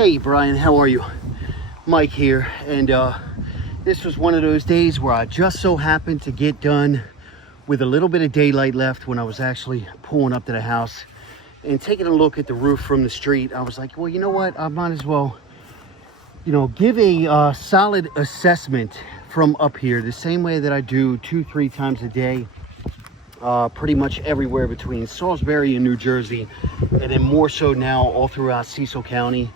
Hey Brian, how are you? Mike here, and this was one of those days where I just so happened to get done with a little bit of daylight left when I was actually pulling up to the house and taking a look at the roof from the street. I was like, well, you know what? I might as well, give a solid assessment from up here, the same way that I do 2-3 times a day, pretty much everywhere between Salisbury and New Jersey, and then more so now all throughout Cecil County,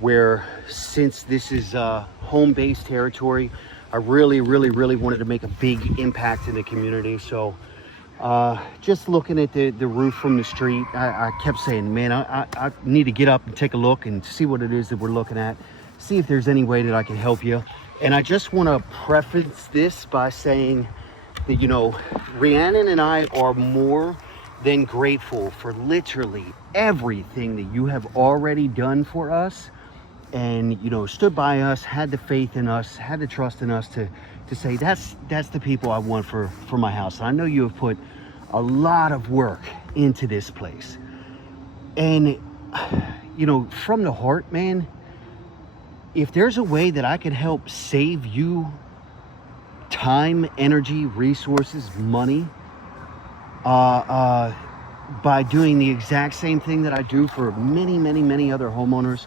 where since this is home-based territory, I really wanted to make a big impact in the community. So just looking at the roof from the street, I kept saying, man, I need to get up and take a look and see what it is that we're looking at, see if there's any way that I can help you. And I just want to preface this by saying that, Rhiannon and I are more than grateful for literally everything that you have already done for us, and stood by us, had the faith in us, had the trust in us to say that's the people I want for my house. And I know you have put a lot of work into this place, and from the heart, man, if there's a way that I could help save you time, energy, resources, money, by doing the exact same thing that I do for many other homeowners,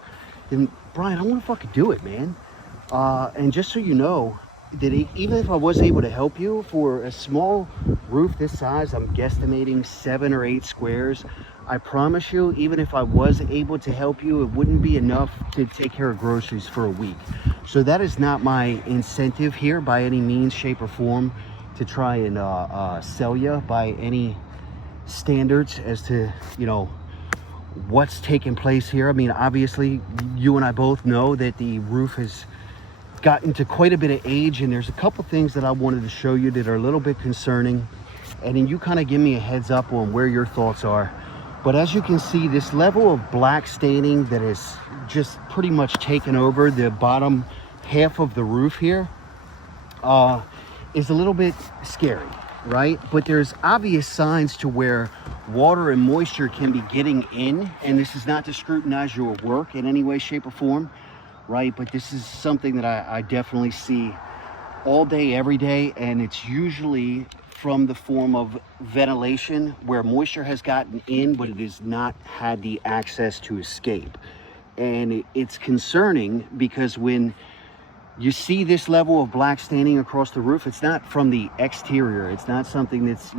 then Brian, I want to fucking do it, man. And just so you know, that even if I was able to help you for a small roof this size, I'm guesstimating 7 or 8 squares, I promise you, even if I was able to help you, it wouldn't be enough to take care of groceries for a week. So that is not my incentive here by any means, shape, or form, to try and sell you by any standards as to, what's taking place here. I mean, obviously, you and I both know that the roof has gotten to quite a bit of age, and there's a couple things that I wanted to show you that are a little bit concerning, and then you kind of give me a heads up on where your thoughts are. But as you can see, this level of black staining that is just pretty much taken over the bottom half of the roof here is a little bit scary, right? But there's obvious signs to where water and moisture can be getting in, and this is not to scrutinize your work in any way, shape, or form, right? But this is something that I definitely see all day, every day, and it's usually from the form of ventilation, where moisture has gotten in, but it has not had the access to escape. And it's concerning because when you see this level of black staining across the roof, it's not from the exterior. It's not something that's,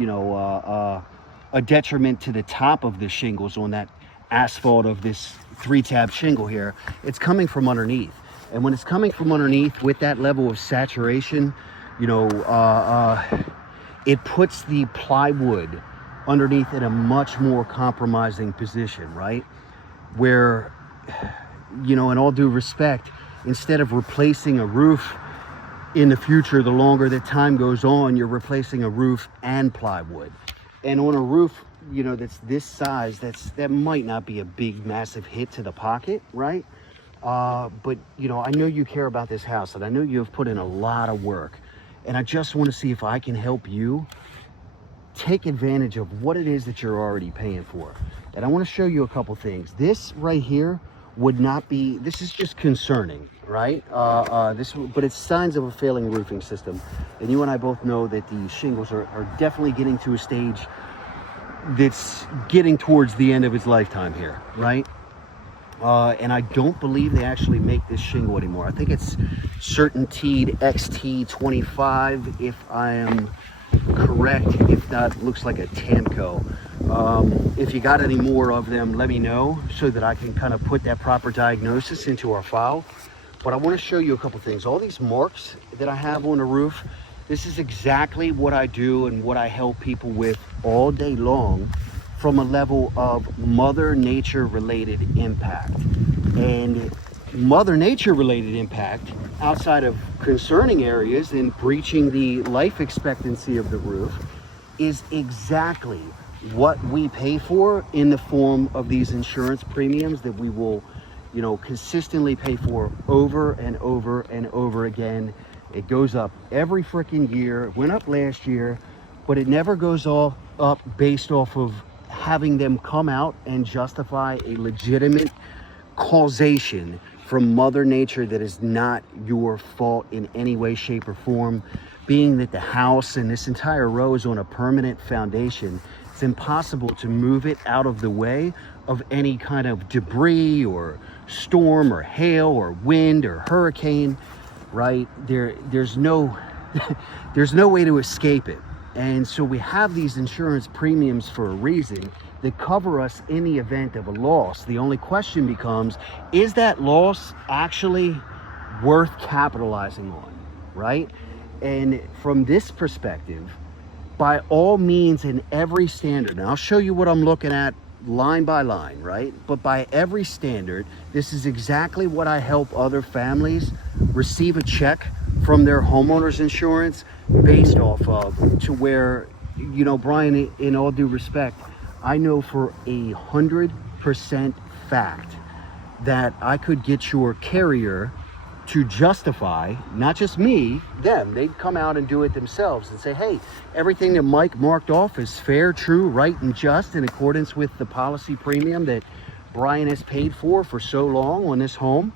a detriment to the top of the shingles on that asphalt of this 3-tab shingle here. It's coming from underneath. And when it's coming from underneath with that level of saturation, it puts the plywood underneath in a much more compromising position, right? Where, in all due respect, instead of replacing a roof in the future, the longer that time goes on, you're replacing a roof and plywood. And on a roof, that's this size, that might not be a big, massive hit to the pocket, right? But, I know you care about this house, and I know you have put in a lot of work. And I just want to see if I can help you take advantage of what it is that you're already paying for. And I want to show you a couple things. This right here would not be, this is just concerning, right? But it's signs of a failing roofing system. And you and I both know that the shingles are definitely getting to a stage that's getting towards the end of its lifetime here, right? And I don't believe they actually make this shingle anymore. I think it's CertainTeed XT25, if I am correct. If not, it looks like a Tamco. If you got any more of them, let me know so that I can kind of put that proper diagnosis into our file. But I want to show you a couple things. All these marks that I have on the roof, this is exactly what I do and what I help people with all day long, from a level of Mother Nature related impact. And Mother Nature related impact, outside of concerning areas and breaching the life expectancy of the roof, is exactly what we pay for in the form of these insurance premiums that we will, consistently pay for over and over and over again. It goes up every freaking year. It went up last year, but it never goes all up based off of having them come out and justify a legitimate causation from Mother Nature that is not your fault in any way, shape, or form. Being that the house and this entire row is on a permanent foundation, it's impossible to move it out of the way of any kind of debris or storm or hail or wind or hurricane, right? There's no there's no way to escape it. And so we have these insurance premiums for a reason that cover us in the event of a loss. The only question becomes, is that loss actually worth capitalizing on, right? And from this perspective, by all means, in every standard, and I'll show you what I'm looking at line by line, right? But by every standard, this is exactly what I help other families receive a check from their homeowner's insurance based off of, to where, you know, Brian, in all due respect, I know for 100% fact that I could get your carrier to justify, not just me, them. They'd come out and do it themselves and say, hey, everything that Mike marked off is fair, true, right, and just in accordance with the policy premium that Brian has paid for so long on this home.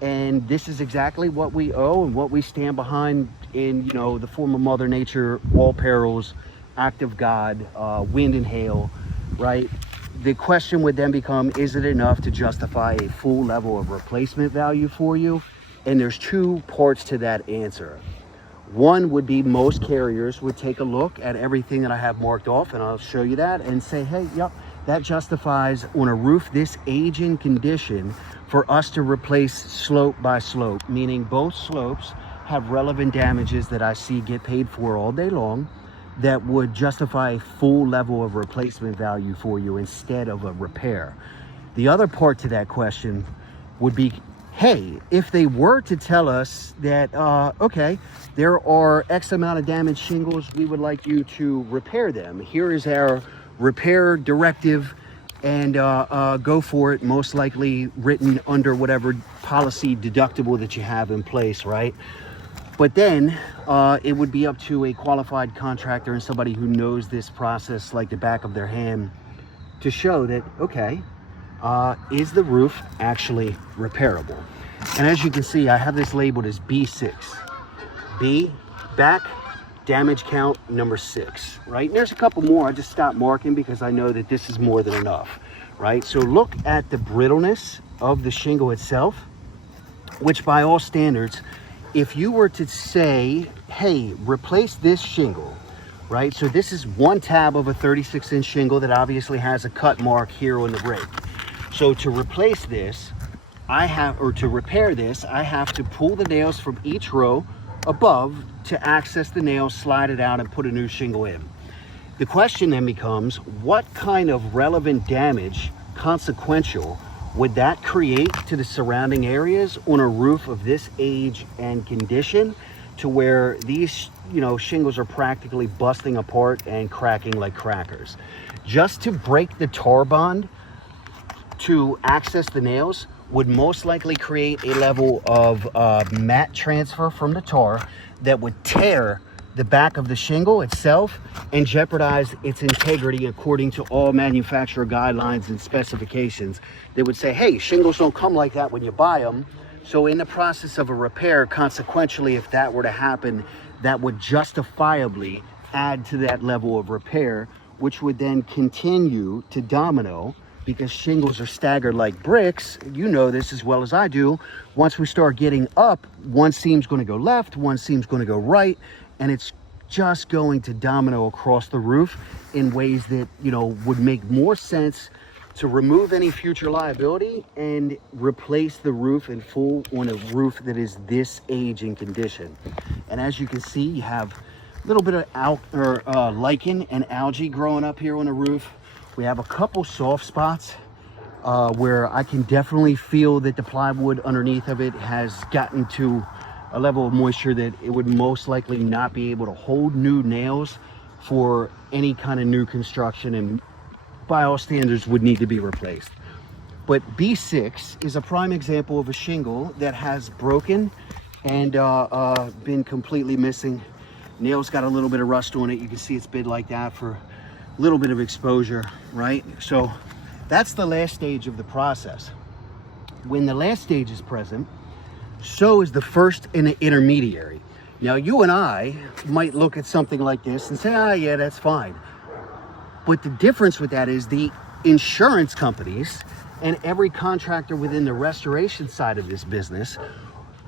And this is exactly what we owe and what we stand behind in, you know, the form of Mother Nature, all perils, act of God, wind and hail, right? The question would then become, is it enough to justify a full level of replacement value for you? And there's two parts to that answer. One would be most carriers would take a look at everything that I have marked off, and I'll show you that, and say, hey, yep, that justifies on a roof this age and condition for us to replace slope by slope, meaning both slopes have relevant damages that I see get paid for all day long that would justify a full level of replacement value for you instead of a repair. The other part to that question would be, hey, if they were to tell us that, okay, there are X amount of damaged shingles, we would like you to repair them. Here is our repair directive, and go for it, most likely written under whatever policy deductible that you have in place, right? But then it would be up to a qualified contractor and somebody who knows this process like the back of their hand to show that, okay, is the roof actually repairable? And as you can see, I have this labeled as B6. B, back, damage count number 6, right? And there's a couple more. I just stopped marking because I know that this is more than enough, right? So look at the brittleness of the shingle itself, which by all standards, if you were to say, hey, replace this shingle, right? So this is one tab of a 36-inch shingle that obviously has a cut mark here on the break. So to replace this, to repair this, I have to pull the nails from each row above to access the nails, slide it out, and put a new shingle in. The question then becomes, what kind of relevant damage, consequential, would that create to the surrounding areas on a roof of this age and condition, to where these, you know, shingles are practically busting apart and cracking like crackers? Just to break the tar bond to access the nails would most likely create a level of mat transfer from the tar that would tear the back of the shingle itself and jeopardize its integrity according to all manufacturer guidelines and specifications. They would say, hey, shingles don't come like that when you buy them. So in the process of a repair, consequentially, if that were to happen, that would justifiably add to that level of repair, which would then continue to domino, because shingles are staggered like bricks. You know this as well as I do. Once we start getting up, one seam's going to go left, one seam's going to go right, and it's just going to domino across the roof in ways that, you know, would make more sense to remove any future liability and replace the roof in full on a roof that is this age and condition. And as you can see, you have a little bit of lichen and algae growing up here on the roof. We have a couple soft spots where I can definitely feel that the plywood underneath of it has gotten to a level of moisture that it would most likely not be able to hold new nails for any kind of new construction, and by all standards would need to be replaced. But B6 is a prime example of a shingle that has broken and been completely missing. Nails got a little bit of rust on it. You can see it's been like that for a little bit of exposure, right? So that's the last stage of the process. when the last stage is present, so is the first and the intermediary. Now, you and I might look at something like this and say, ah, yeah, that's fine. But the difference with that is the insurance companies and every contractor within the restoration side of this business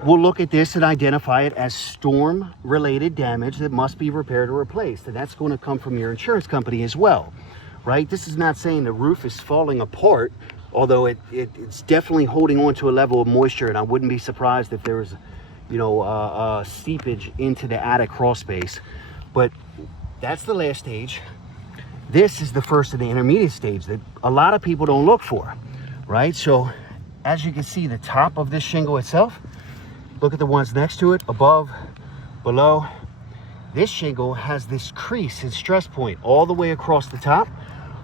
will look at this and identify it as storm-related damage that must be repaired or replaced. And that's going to come from your insurance company as well, right? This is not saying the roof is falling apart, although it's definitely holding on to a level of moisture, and I wouldn't be surprised if there was, seepage into the attic crawl space. But that's the last stage. This is the first and the intermediate stage that a lot of people don't look for, right? So as you can see, the top of this shingle itself, look at the ones next to it, above, below. This shingle has this crease and stress point all the way across the top,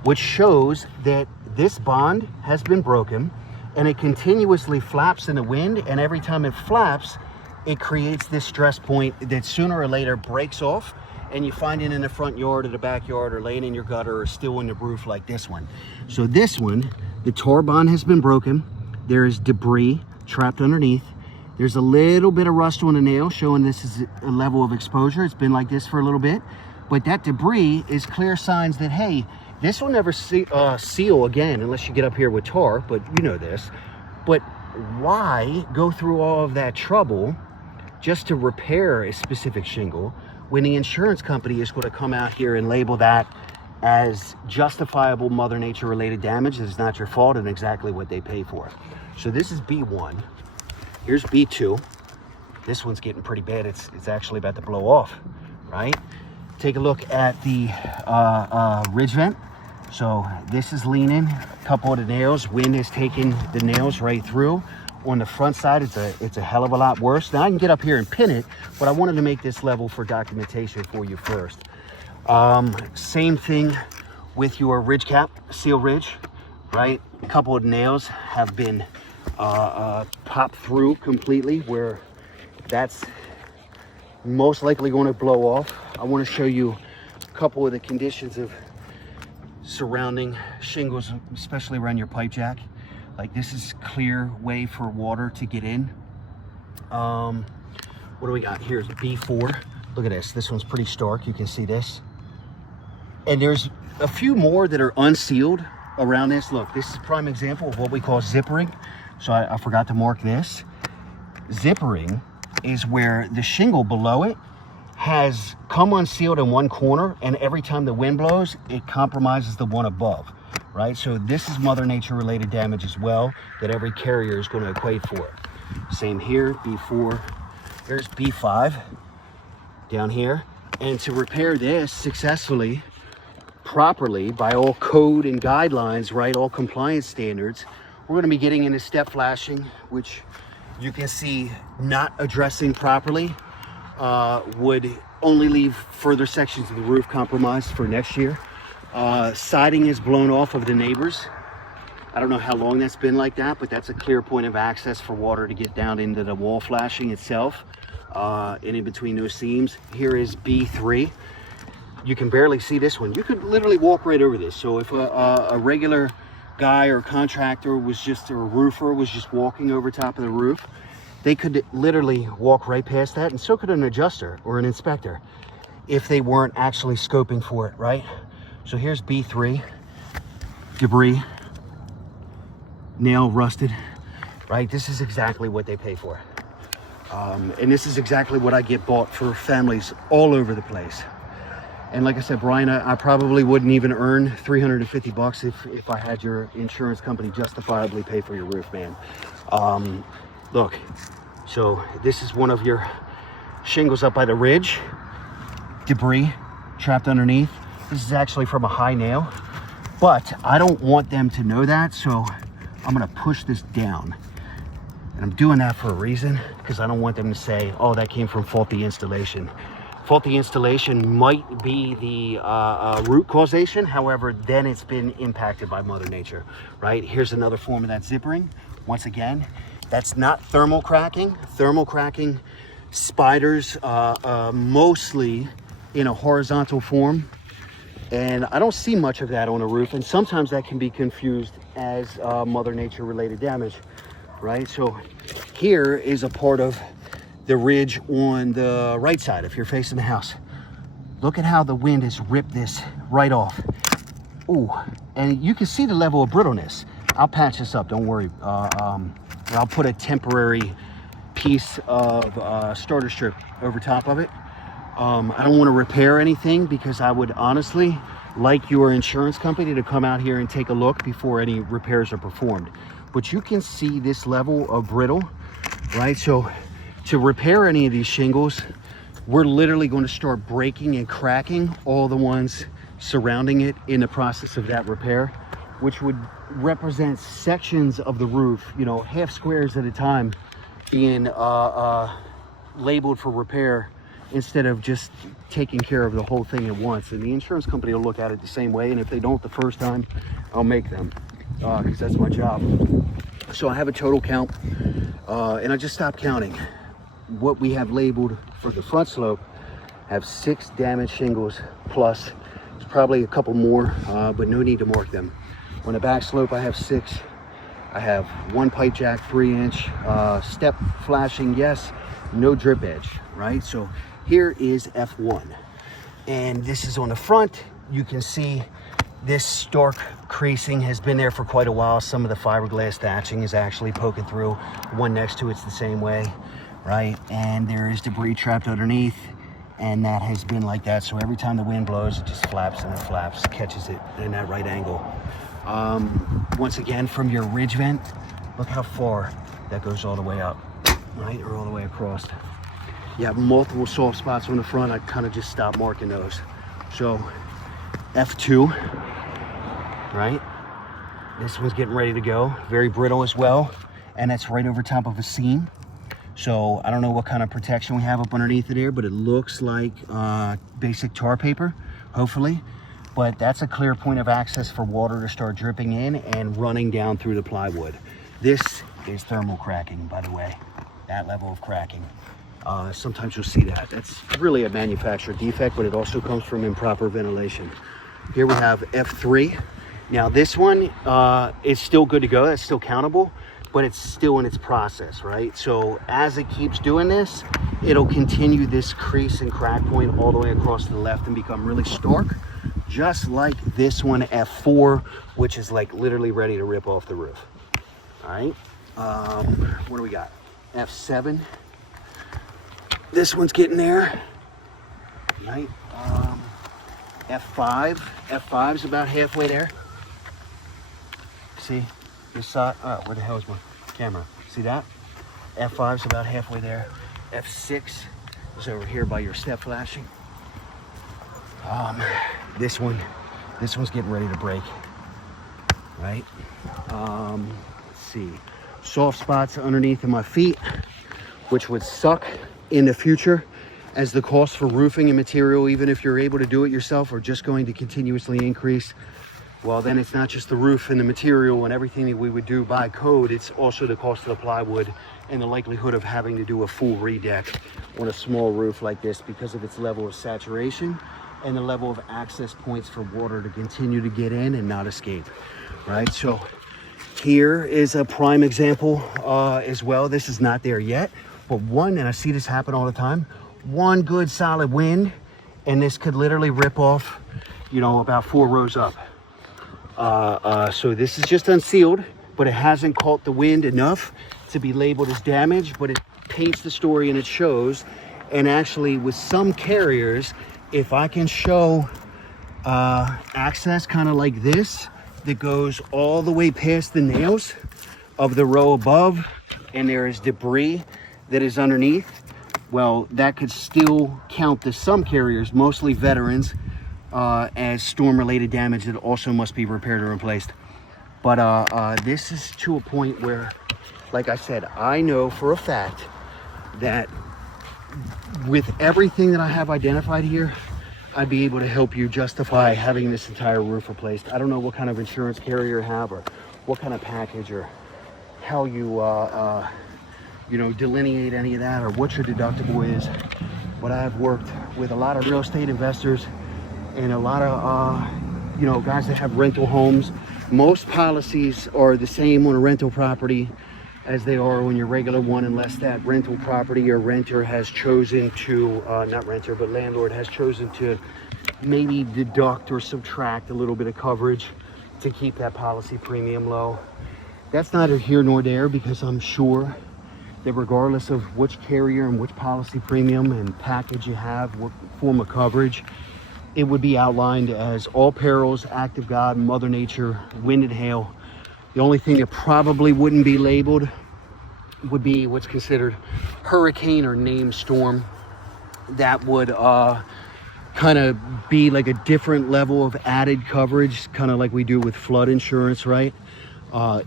which shows that this bond has been broken, and it continuously flaps in the wind, and every time it flaps, it creates this stress point that sooner or later breaks off, and you find it in the front yard or the backyard or laying in your gutter or still in the roof like this one. So this one, the tar bond has been broken. There is debris trapped underneath. There's a little bit of rust on the nail showing this is a level of exposure. It's been like this for a little bit, but that debris is clear signs that, hey, this will never seal again unless you get up here with tar, but you know this. But why go through all of that trouble just to repair a specific shingle when the insurance company is going to come out here and label that as justifiable Mother Nature related damage that is not your fault and exactly what they pay for? So this is B1. Here's B2. This one's getting pretty bad. It's actually about to blow off, right? Take a look at the ridge vent. So this is leaning. A couple of the nails, wind has taken the nails right through. On the front side, it's a hell of a lot worse. Now I can get up here and pin it, but I wanted to make this level for documentation for you first. Same thing with your ridge cap, seal ridge, right? A couple of nails have been popped through completely, where that's most likely going to blow off. I want to show you a couple of the conditions of surrounding shingles, especially around your pipe jack. Like, this is clear way for water to get in. What do we got? Here's B4. Look at this. This one's pretty stark. You can see this. And there's a few more that are unsealed around this. Look, this is a prime example of what we call zippering. So I forgot to mark this. Zippering is where the shingle below it has come unsealed in one corner, and every time the wind blows, it compromises the one above, right? So this is Mother Nature related damage as well that every carrier is going to equate for. Same here, B4. There's B5 down here. And to repair this successfully, properly, by all code and guidelines, right, all compliance standards, we're going to be getting into step flashing, which you can see not addressing properly would only leave further sections of the roof compromised for next year. Siding is blown off of the neighbors. I don't know how long that's been like that, but that's a clear point of access for water to get down into the wall flashing itself, and in between those seams. Here is B3. You can barely see this one. You could literally walk right over this. So if a regular guy or contractor was just, or a roofer was just walking over top of the roof, they could literally walk right past that, and so could an adjuster or an inspector if they weren't actually scoping for it, right? So here's B3, debris, nail rusted, right? This is exactly what they pay for. And this is exactly what I get bought for families all over the place. And like I said, Brian, I probably wouldn't even earn $350 if I had your insurance company justifiably pay for your roof, man. Look, so this is one of your shingles up by the ridge, debris trapped underneath. This is actually from a high nail, but I don't want them to know that, so I'm gonna push this down. And I'm doing that for a reason, because I don't want them to say, oh, that came from faulty installation. Faulty installation might be the root causation. However, then it's been impacted by Mother Nature, right? Here's another form of that zippering. Once again, that's not thermal cracking. Thermal cracking spiders mostly in a horizontal form. And I don't see much of that on a roof. And sometimes that can be confused as Mother Nature related damage. right? So here is a part of the ridge on the right side if you're facing the house. Look at how the wind has ripped this right off. Ooh, and you can see the level of brittleness. I'll patch this up, don't worry. I'll put a temporary piece of starter strip over top of it. I don't want to repair anything because I would honestly like your insurance company to come out here and take a look before any repairs are performed. But you can see this level of brittle, right? So to repair any of these shingles, we're literally going to start breaking and cracking all the ones surrounding it in the process of that repair, which would represent sections of the roof, you know, half squares at a time being labeled for repair instead of just taking care of the whole thing at once. And the insurance company will look at it the same way, and if they don't the first time, I'll make them because that's my job. So I have a total count and I just stopped counting. What we have labeled for the front slope have 6 damaged shingles plus. There's probably a couple more, but no need to mark them. On the back slope I have 6. I have 1 pipe jack 3-inch, step flashing, yes, no drip edge, right? So here is F1, and this is on the front. You can see this stark creasing has been there for quite a while. Some of the fiberglass thatching is actually poking through. One next to it's the same way, right? And there is debris trapped underneath, and that has been like that. So every time the wind blows, it just flaps and it flaps, catches it in that right angle. Once again, from your ridge vent, look how far that goes all the way up, right? Or all the way across. You have multiple soft spots on the front. I kind of just stopped marking those. So F2, right? This one's getting ready to go. Very brittle as well. And that's right over top of a seam. So I don't know what kind of protection we have up underneath it there, but it looks like basic tar paper, hopefully. But that's a clear point of access for water to start dripping in and running down through the plywood. This is thermal cracking, by the way, that level of cracking. Sometimes you'll see that. That's really a manufacturer defect, but it also comes from improper ventilation. Here we have F3. Now this one is still good to go. That's still countable, but it's still in its process, right? So as it keeps doing this, it'll continue this crease and crack point all the way across to the left and become really stark, just like this one, F4, which is like literally ready to rip off the roof. All right, what do we got? F7. This one's getting there, right? F5. F5's about halfway there. See this side? Oh, where the hell is my camera? See that? F5's about halfway there. F6 is over here by your step flashing. This one's getting ready to break, right? Let's see, soft spots underneath of my feet, which would suck in the future as the cost for roofing and material, even if you're able to do it yourself, are just going to continuously increase. Well, then it's not just the roof and the material and everything that we would do by code, it's also the cost of the plywood and the likelihood of having to do a full redeck on a small roof like this because of its level of saturation and the level of access points for water to continue to get in and not escape, right? So here is a prime example as well. This is not there yet, but one, and I see this happen all the time, one good solid wind, and this could literally rip off, you know, about 4 rows up. So this is just unsealed, but it hasn't caught the wind enough to be labeled as damage, but it paints the story and it shows. And actually with some carriers, if I can show access kind of like this, that goes all the way past the nails of the row above, and there is debris that is underneath, well, that could still count to some carriers, mostly veterans, as storm-related damage that also must be repaired or replaced. But this is to a point where, like I said, I know for a fact that with everything that I have identified here, I'd be able to help you justify having this entire roof replaced. I don't know what kind of insurance carrier you have, or what kind of package, or how you you know, delineate any of that, or what your deductible is. But I've worked with a lot of real estate investors and a lot of you know, guys that have rental homes. Most policies are the same on a rental property as they are on your regular one, unless that rental property or renter has chosen to, not renter, but landlord has chosen to maybe deduct or subtract a little bit of coverage to keep that policy premium low. That's neither here nor there, because I'm sure that regardless of which carrier and which policy premium and package you have, what form of coverage, it would be outlined as all perils, act of God, Mother Nature, wind and hail. The only thing that probably wouldn't be labeled would be what's considered hurricane or named storm. That would kind of be like a different level of added coverage, kind of like we do with flood insurance, right?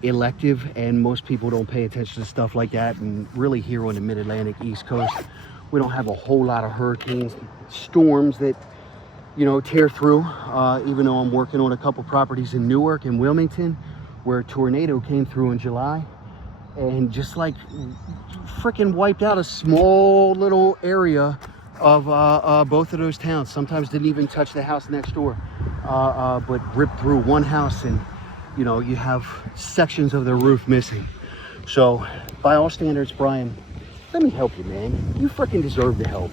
Elective, and most people don't pay attention to stuff like that. And really here on the Mid-Atlantic East Coast, we don't have a whole lot of hurricanes, storms that, you know, tear through, even though I'm working on a couple properties in Newark and Wilmington where a tornado came through in July and just like freaking wiped out a small little area of both of those towns. Sometimes didn't even touch the house next door, but ripped through one house, and you know, you have sections of the roof missing. So by all standards, Brian, let me help you, man. You freaking deserve the help,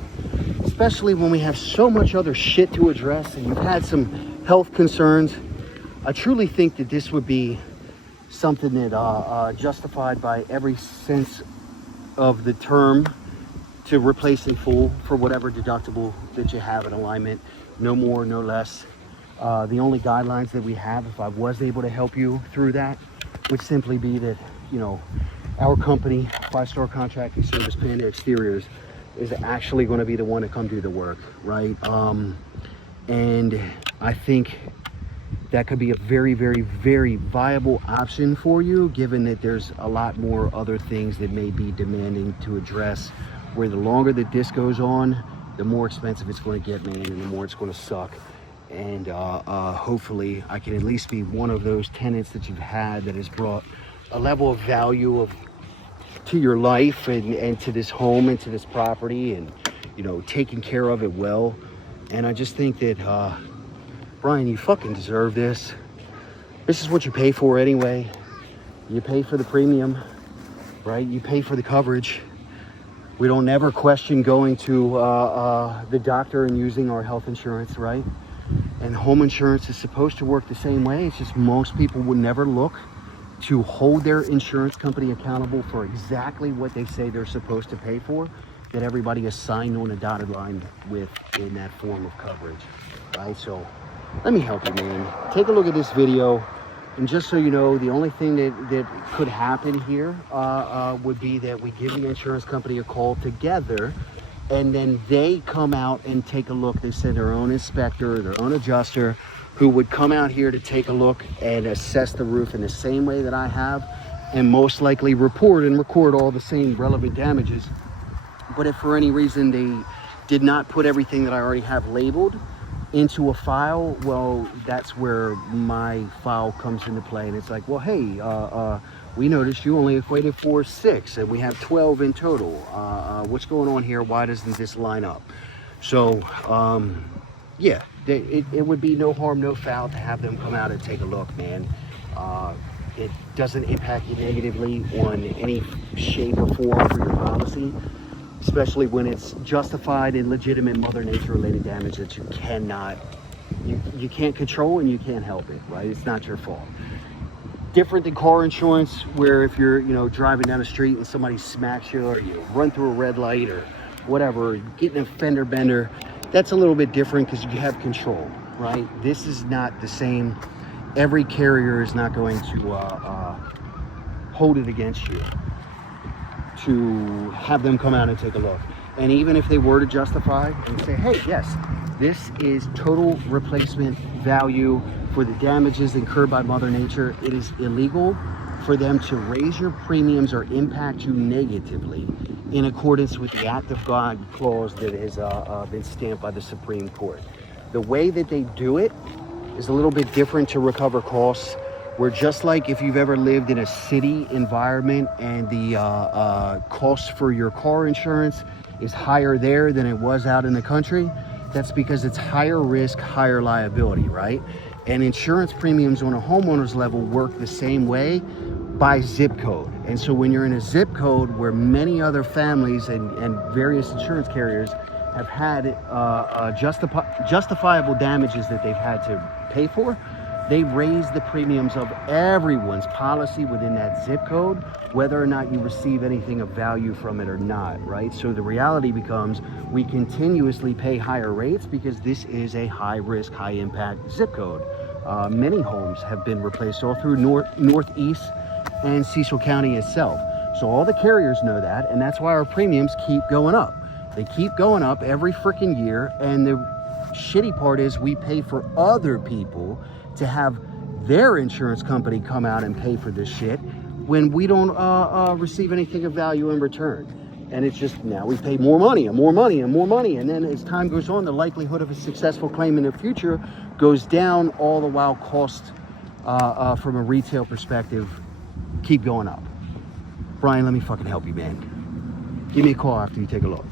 especially when we have so much other shit to address and you've had some health concerns. I truly think that this would be something that justified by every sense of the term to replace in full for whatever deductible that you have in alignment, no more, no less. The only guidelines that we have, if I was able to help you through that, would simply be that, you know, our company, 5-Star Contracting Service, Panda Exteriors, is actually going to be the one to come do the work, right? And I think that could be a very, very, very viable option for you, given that there's a lot more other things that may be demanding to address, where the longer that this goes on, the more expensive it's going to get, man, and the more it's going to suck. And hopefully I can at least be one of those tenants that you've had that has brought a level of value to your life and to this home and to this property, and, you know, taking care of it well. And I just think that, Brian, you fucking deserve this. This is what you pay for anyway. You pay for the premium, right? You pay for the coverage. We don't ever question going to the doctor and using our health insurance, right? And home insurance is supposed to work the same way. It's just most people would never look to hold their insurance company accountable for exactly what they say they're supposed to pay for, that everybody is signed on a dotted line with in that form of coverage, right? So let me help you, man. Take a look at this video, and just so you know, the only thing that could happen here would be that we give the insurance company a call together, and then they come out and take a look. They send their own inspector, their own adjuster, who would come out here to take a look and assess the roof in the same way that I have, and most likely report and record all the same relevant damages. But if for any reason they did not put everything that I already have labeled into a file, well, that's where my file comes into play. And it's like, well, hey, we noticed you only equated for 6 and we have 12 in total. What's going on here? Why doesn't this line up? So yeah, it would be no harm, no foul to have them come out and take a look, man. It doesn't impact you negatively on any shape or form for your policy, especially when it's justified and legitimate Mother Nature related damage that you cannot, you can't control and you can't help it, right? It's not your fault. Different than car insurance, where if you're, you know, driving down the street and somebody smacks you, or you run through a red light or whatever, getting a fender bender, that's a little bit different because you have control, right? This is not the same. Every carrier is not going to hold it against you to have them come out and take a look. And even if they were to justify and say, hey, yes, this is total replacement value for the damages incurred by Mother Nature, it is illegal for them to raise your premiums or impact you negatively in accordance with the Act of God clause that has been stamped by the Supreme Court. The way that they do it is a little bit different to recover costs, where just like if you've ever lived in a city environment and the cost for your car insurance is higher there than it was out in the country, that's because it's higher risk, higher liability, right? And insurance premiums on a homeowner's level work the same way, by zip code. And so when you're in a zip code where many other families and various insurance carriers have had justifiable damages that they've had to pay for, they raise the premiums of everyone's policy within that zip code, whether or not you receive anything of value from it or not, right? So the reality becomes we continuously pay higher rates because this is a high risk, high impact zip code. Many homes have been replaced all through Northeast and Cecil County itself. So all the carriers know that, and that's why our premiums keep going up. They keep going up every freaking year, and the shitty part is we pay for other people to have their insurance company come out and pay for this shit when we don't receive anything of value in return. And it's just, now we pay more money and more money and more money, and then as time goes on, the likelihood of a successful claim in the future goes down, all the while costs from a retail perspective keep going up. Brian, let me fucking help you, man. Give me a call after you take a look.